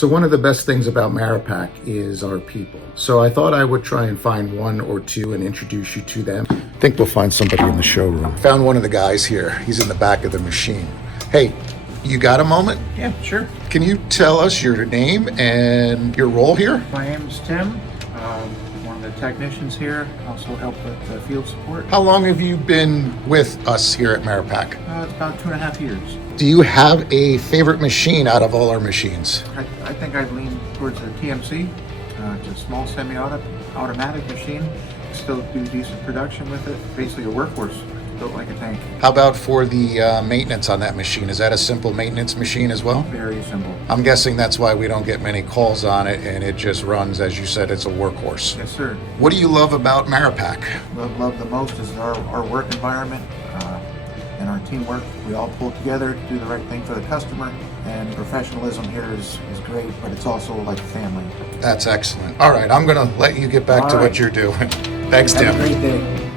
So one of the best things about Maripak is our people. So I thought I would try and find one or two and introduce you to them. I think we'll find somebody in the showroom. Found one of the guys here. He's in the back of the machine. Hey, you got a moment? Yeah, sure. Can you tell us your name and your role here? My name is Tim. One of the technicians here. Also help with the field support. How long have you been with us here at Maripak? It's about 2.5 years. Do you have a favorite machine out of all our machines? I think I'd lean towards the TMC. It's a small semi-automatic machine. Still do decent production with it. Basically a workhorse, built like a tank. How about for the maintenance on that machine? Is that a simple maintenance machine as well? Very simple. I'm guessing that's why we don't get many calls on it, and it just runs, as you said, it's a workhorse. Yes, sir. What do you love about Maripak? Love the most is our work environment and our teamwork. We all pull together to do the right thing for the customer, and professionalism here is great, but it's also like a family. That's excellent. All right, I'm going to let you get back to what you're doing. Thanks, Tim. Have a great day.